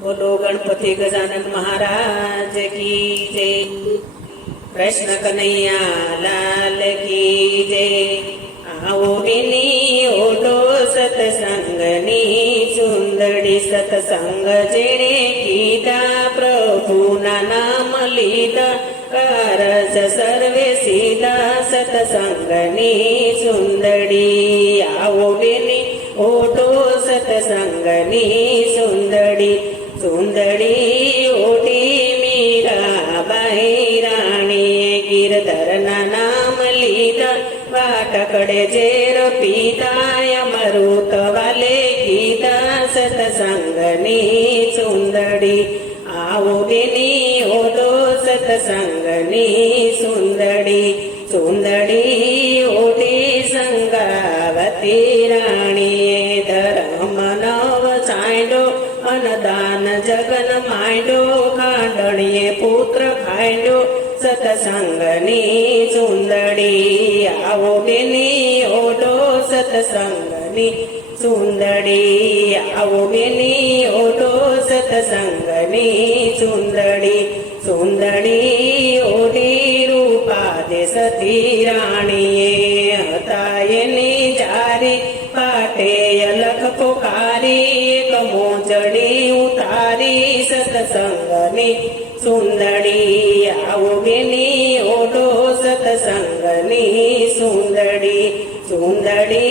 बोलो गणपति गजानन महाराज की जय। कृष्ण कन्हैया लाल की जय। आओ बिनी ओटो सत्संगनी सुंदरी सत्संग जेणे कीधा प्रभुना नाम लीधा कारज सर्वे सीधा सत्संगनी सुंदरी। आओ बिनी ओटो सत्संगनी सुंदरी सुंदरी ओटी मीराबाई राणीए गिरधरना नाम लीधा वाटकडे जेर पिताय मरुत वाले गीता सत्संगनी सुंदरी। आओ बेनी ओटो सत्संगनी सुंदरी सुंदरी ओटी संगावती राणीए धर्म नव चांडो अनदान जगन मांडो खांडणीए पुत्र खांडो सत्संगनी सुंदरी। आओ बेनी ओटो सत्संगनी सुंदरी। आओ बेनी ओटो सत्संगनी सुंदरी सुंदरी ओटी रूपा दे सती राणीए हतायनी जारी पाटे अलख पोकारी एक मोजडी उतारी सत्संगनी सुंदरी। आओ बेनी ओटो सत्संगनी सुंदरी सुंदरी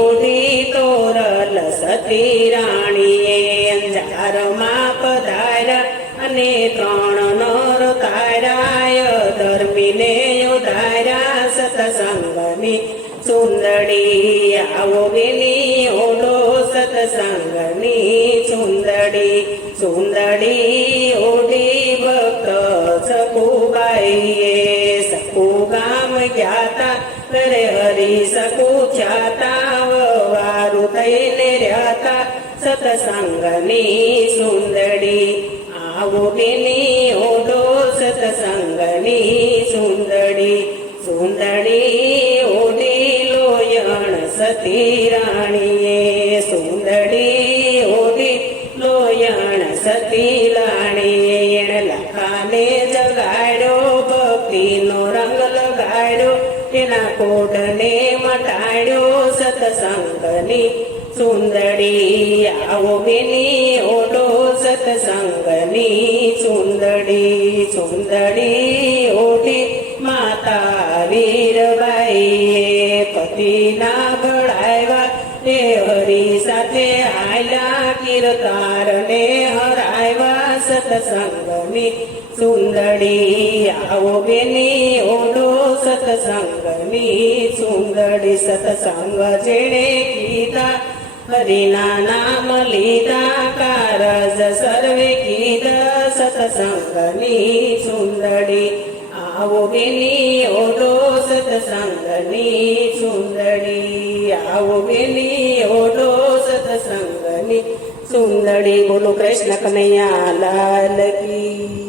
ओढी तोरल सती राणीए अंजार माप धारा अने त्रण नर ताराय धर्मीने उधारा सत्संगनी सुंदरी। आओ बेनी ओढो सत्संगनी सुंदरी सुंदरी ओढी भक्त सकुबाईए सकू गाम ज्ञाता करे हरी सकू ख्याता वारु थईने रहता सत्संगनी सुंदरी। आओ बेनी ओढो सत्संगनी सुंदरी सुंदरी ओढी लोयण सती राणीए सुंदरी ओढी लोयण सती लाणीए लखाने जगाड्यो भक्तिनो रंग लगाड्यो एना कोडने मटाड्यो सत्संगनी सुंदरी। आओ बेनी ओढो सत्संगनी सुंदरी सुंदरी ओढी माता वीरबाईए पतिना घडायवा ते हरी साथे आयला कीर्तारने हरायवा सत्संगनी सुंदरी। आओ बेनी ओढो सत्संगनी सुंदरी सत्संग जेणे कीधा हरिना नाम लीधा कारज सर्वे कीधा सत्संगनी सुंदरी। आओ बेनी ओढो सत्संगनी सुंदरी। आओ बेनी ओढो सत्संगनी सुंदरी। बोलो कृष्ण कन्हैया लाल की।